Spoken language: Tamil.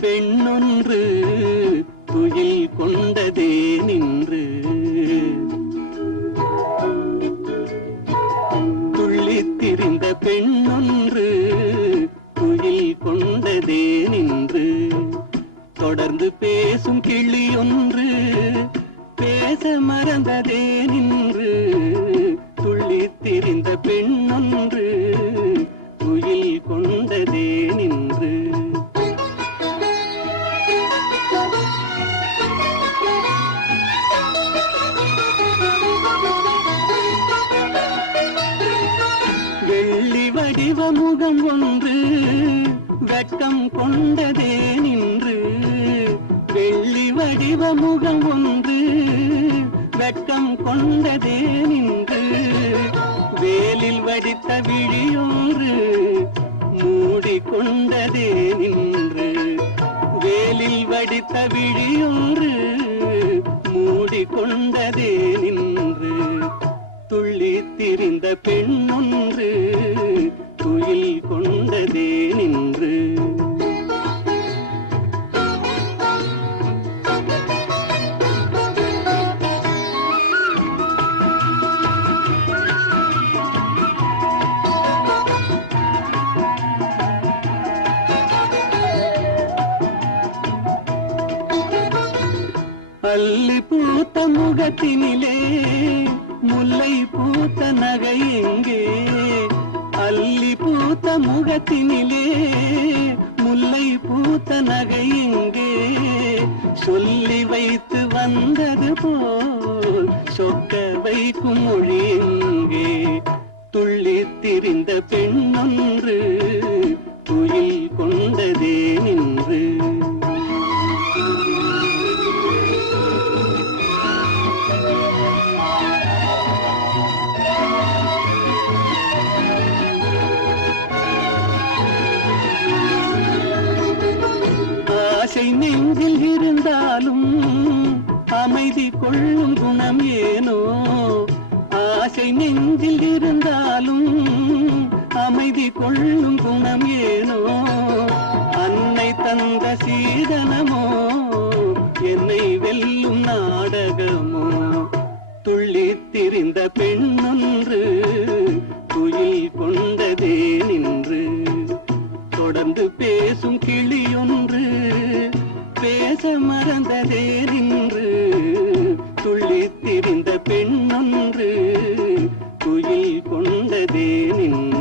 பெண்ணொன்று துயில் கொண்டதே நின்று துள்ளித் திரிந்த பெண்ணொன்று துயில் கொண்டதே நின்று தொடர்ந்து பேசும் கிளியொன்று பேச மறந்ததே நின்று துள்ளித் திரிந்த பெண்ணொன்று துயில் கொண்டதே நின்று வெள்ளி வடிவ முகம் ஒன்று வெட்கம் கொண்டதே நின்று வெள்ளி வடிவ முகம் ஒன்று வெட்கம் கொண்டதே நின்று வேலில் வடித்த விழியொன்று மூடிக்கொண்டதே நின்று வேலில் வடித்த விழியொன்று மூடிக்கொண்டதே நின்று துள்ளித் திரிந்த பெண்ணொன்று துயில் கொண்டதே நின்று அல்லி பூத்த முகத்தினிலே முல்லை பூத்த நகை எங்கே அல்லி பூத்த முகத்தினிலே முல்லை பூத்த நகை எங்கே சொல்லி வைத்து வந்தது போல் சொக்க வைக்கும் மொழி எங்கே துள்ளித் திரிந்த பெண்ணொன்று துயில் கொண்டதே நின்று ஆசை நெஞ்சில் இருந்தாலும் அமைதி கொள்ளும் குணம் ஏனோ ஆசை நெஞ்சில் இருந்தாலும் அமைதி கொள்ளும் குணம் ஏனோ அன்னை தந்த சீதனமோ என்னை வெல்லும் நாடகமோ துள்ளித் திரிந்த பெண்ணொன்று துயில் கொண்டதே நின்று தொடர்ந்து பேசும் கிளியொன்று பேச மறந்ததே நின்று துள்ளித் திரிந்த பெண்ணொன்று துயில் கொண்டதே நின்று